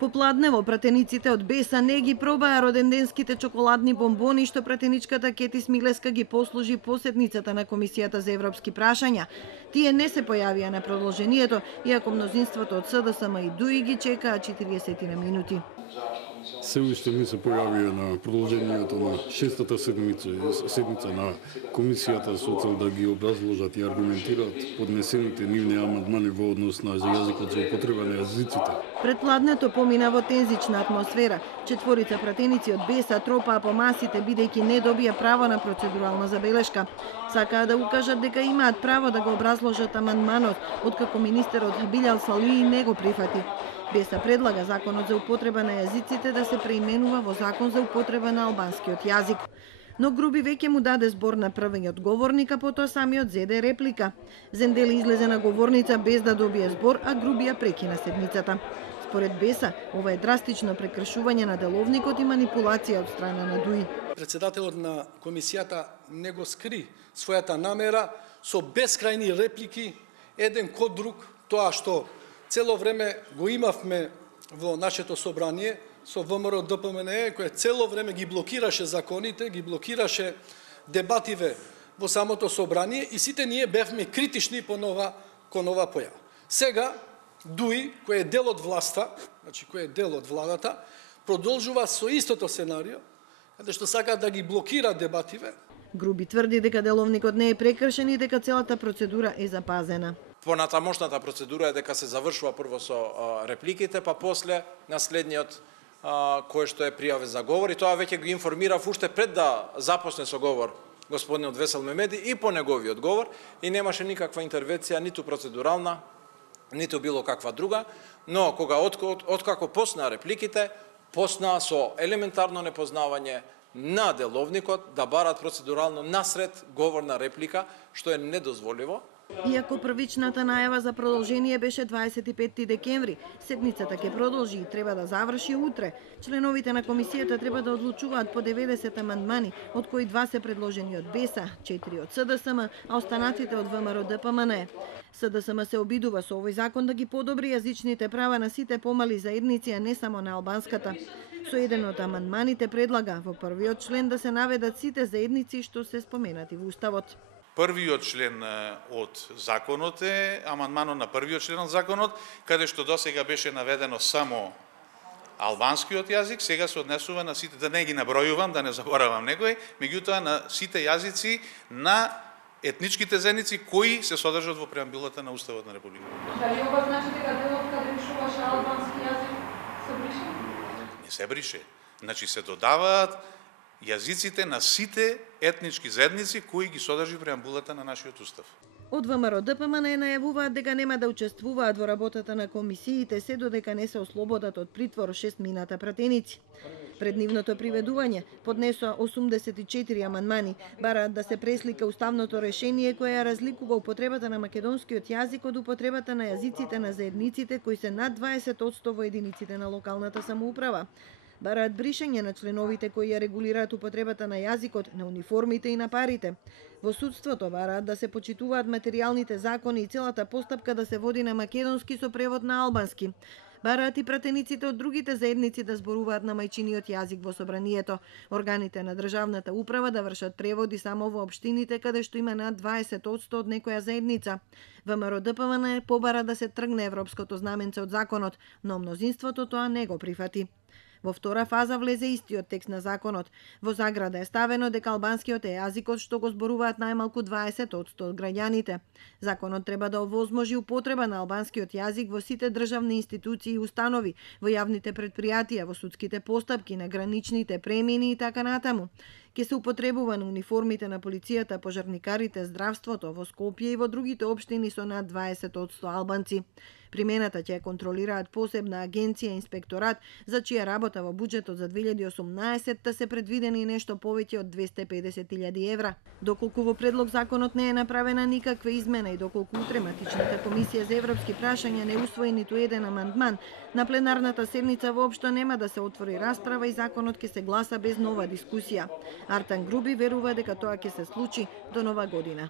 Попладнево пратениците од Беса не ги пробаа роденденските чоколадни бомбони што пратеничката Кетис Милеска ги послужи посетницата на Комисијата за европски прашања. Тие не се појавија на продолжението, иако мнозинството од СДСМ и ДУИ ги чекаа 40 на минути. Се уште не се појавија на продолжението на шестата седница на Комисијата со цел да ги образложат и аргументираат поднесените нивни амандмани во однос на јазикот за употреба на јазиците. Предпладнето помина во тензична атмосфера. Четворица пратеници од Беса тропаа по масите бидејќи не добија право на процедурална забелешка. Сакаа да укажат дека имаат право да го образложат амандманот, откако министерот Билјал Салии не го прифати. Беса предлага законот за употреба на јазиците да се преименува во закон за употреба на албанскиот јазик. Но Груби веќе му даде збор на првиот говорник, а потоа самиот зеде реплика. Зендели излезе на говорница без да добие збор, а Груби ја прекина седницата. Според Беса, ова е драстично прекршување на деловникот и манипулација од страна на ДУИ. Председателот на комисијата не го скри својата намера со бескрајни реплики еден кон друг, тоа што цело време го имавме во нашето собрание со ВМРО ДПМНЕ, кој цело време ги блокираше законите, ги блокираше дебативе во самото собрание и сите ние бевме критични кон ова појава. Сега ДУИ, кој е дел од власта, значи кој е дел од владата, продолжува со истото сценарио, каде што сака да ги блокира дебативе. Груби тврди дека деловникот не е прекршен и дека целата процедура е запазена. Понатамошната процедура е дека се завршува прво со репликите, па после наследниот кој што е пријавен за говор, и тоа веќе го информирав уште пред да започне со говор господинот Весел Мемеди и по неговиот говор, и немаше никаква интервенција, ниту процедурална, ниту било каква друга, но кога откако посна репликите, посна со елементарно непознавање на деловникот да барат процедурално насред говорна реплика, што е недозволиво. Иако првичната најава за продолжение беше 25 декември, седницата ќе продолжи и треба да заврши утре. Членовите на комисијата треба да одлучуваат по 90 амандмани, од кои 2 се предложени од Беса, 4 од СДСМ, а останатите од ВМРО ДПМНЕ. СДСМ се обидува со овој закон да ги подобри јазичните права на сите помали заедници, а не само на албанската. Со еден од амандманите предлага во првиот член да се наведат сите заедници што се споменати во Уставот. Првиот член од законот е амандманот на првиот член од законот, каде што досега беше наведено само албанскиот јазик, сега се однесува на сите, да не ги набројувам, да не заборавам некој, меѓутоа на сите јазици на етничките заедници кои се содржат во преамбилата на Уставот на Републиката. Дали ова значи дека делот каде пишуваше албански јазик се брише? Не се брише. Значи се додаваат јазиците на сите етнички заедници кои ги содржи преамбулата на нашиот устав. Од ВМРО ДПМНЕ најавуваат дека нема да учествуваат во работата на комисиите се додека не се ослободат од притвор 6 мината пратеници. Пред нивното приведување поднесоа 84 амандмани, бараат да се преслика уставното решение кое ја разликува употребата на македонскиот јазик од употребата на јазиците на заедниците кои се над 20% во единиците на локалната самоуправа. Бараат бришење на членовите кои ја регулираат употребата на јазикот, на униформите и на парите. Во судството бараат да се почитуваат материјалните закони и целата постапка да се води на македонски со превод на албански. Бараат и пратениците од другите заедници да зборуваат на мајчиниот јазик во собранието. Органите на државната управа да вршат преводи само во општините каде што има над 20% од некоја заедница. ВМРО ДПМНЕ побара да се тргне европското знаменце од законот, но мнозинството тоа не го прифати. Во втора фаза влезе истиот текст на законот. Во заграда е ставено дека албанскиот е јазикот што го зборуваат најмалку 20% од граѓаните. Законот треба да овозможи употреба на албанскиот јазик во сите државни институции и установи, во јавните претпријатија, во судските постапки, на граничните премини и така натаму. Ке се употребува на униформите на полицијата, пожарникарите, здравството, во Скопје и во другите општини со над 20% албанци. Примената ќе контролираат посебна агенција инспекторат, за чија работа во буџетот за 2018 се предвидени нешто повеќе од 250.000 евра. Доколку во предлог законот не е направена никаква измена и доколку утре матичната комисија за европски прашања не усвои ниту еден амандман, на пленарната седница воопшто нема да се отвори расправа и законот ќе се гласа без нова дискусија. Артан Груби верува дека тоа ќе се случи до Нова година.